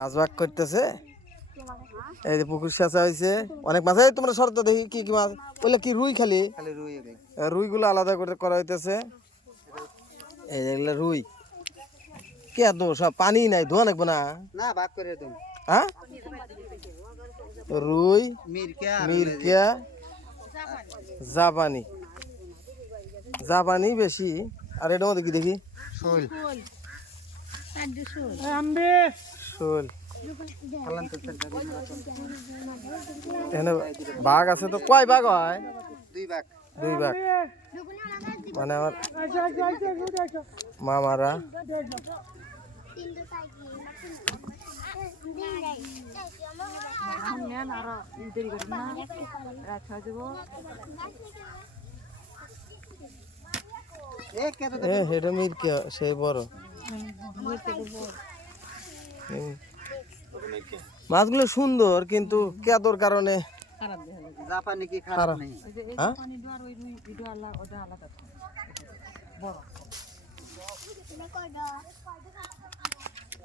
মাছ ভাগ করতেছে। এই যে পুকুর সেচা হয়েছে। অনেক মাছ। এই তোমরা শর্ত দেখি কি কি মাছ। বললে কি রুই খালি? খালি রুই এগুলো। রুইগুলো আলাদা করে করা হইতেছে। এই যে এগুলো রুই। কে এত সব পানি নাই ধোয়া নাকবো না। না ভাগ করে তুমি হ্যাঁ? রুই মিরকা জাপানি। জাপানি বেশি। আর এটার মধ্যে কি দেখি। শোল। এখানে বাঘ আছে তো? কয় বাঘ হয়? দুই ভাগ দুই বাঘ। মানে আমার মামারা। এ কেন এ সেই বড়। মাছগুলো সুন্দর কিন্তু কেদর কারণে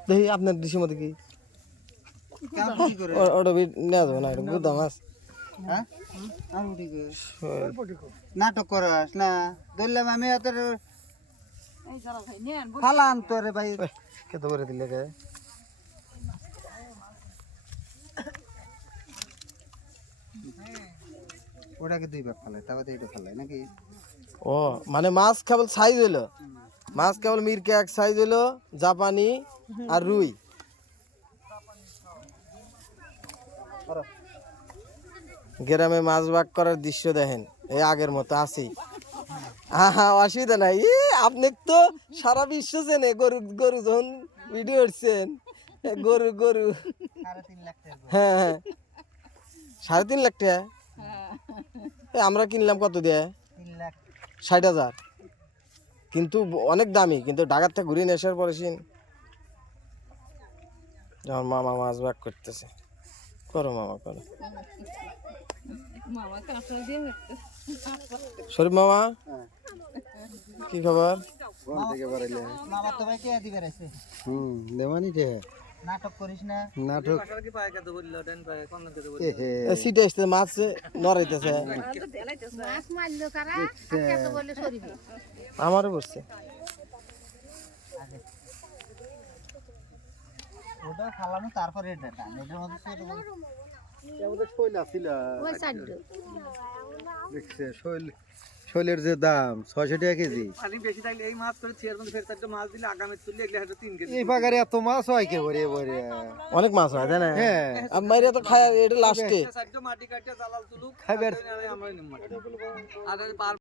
দেখি আপনার দৃশ্যের মধ্যে কি? কেমন কি ওটা নেওয়া যাবে না গুদা মাছ। হ্যাঁ? আর উঠি গো। শোল। নাটক করাস না? ধরলাম আমি তোর ফালান তোরে ভাই। করে দিলে কে? ওটাকে দুই ভাগ ফালাই তারপরে এটা ফালাই নাকি? ও মানে মাছ কেবল সাইজ হইল। মাছ কেবল মিরকে এক সাইজ হইল জাপানি আর রুই। গ্রামে মাছ ভাগ করার দৃশ্য দেখেন এই আগের মতো আছি। হ্যাঁ অসুবিধা নাই। ই, আপনি তো সারা বিশ্ব চেনে গরু গরু যখন ভিডিও উঠছেন। গরু গরু। হ্যাঁ হ্যাঁ। সাড়ে তিন লাখ টাকা। এ, আমরা কিনলাম কত দিয়ে? ষাট হাজার। কিন্তু অনেক দামি কিন্তু ঢাকার থেকে ঘুরিয়ে নিয়ে আসার পরে সিন। যখন মামা মাছ ভাগ করতেছে। করো মামা করো। শরীফ মামা হ্যাঁ। কি খবর? মামা তো ভাই কে দিবে হুম দেওয়ানি নাটক করিস না। নাটক। সিটে আসতে মাছ নড়াইতেছে আমারও বসছে ওটা তারপরে এটা টান। এটার মধ্যে সে দেখছে শৈল শৈলের যে দাম ছয়শো টাকা কেজি। এই বাগারে এত মাছ হয় কে ভরে ভরে অনেক মাছ হয় তাই না? হ্যাঁ। আর মাইরে তো খায় এটা লাস্টে খাইবার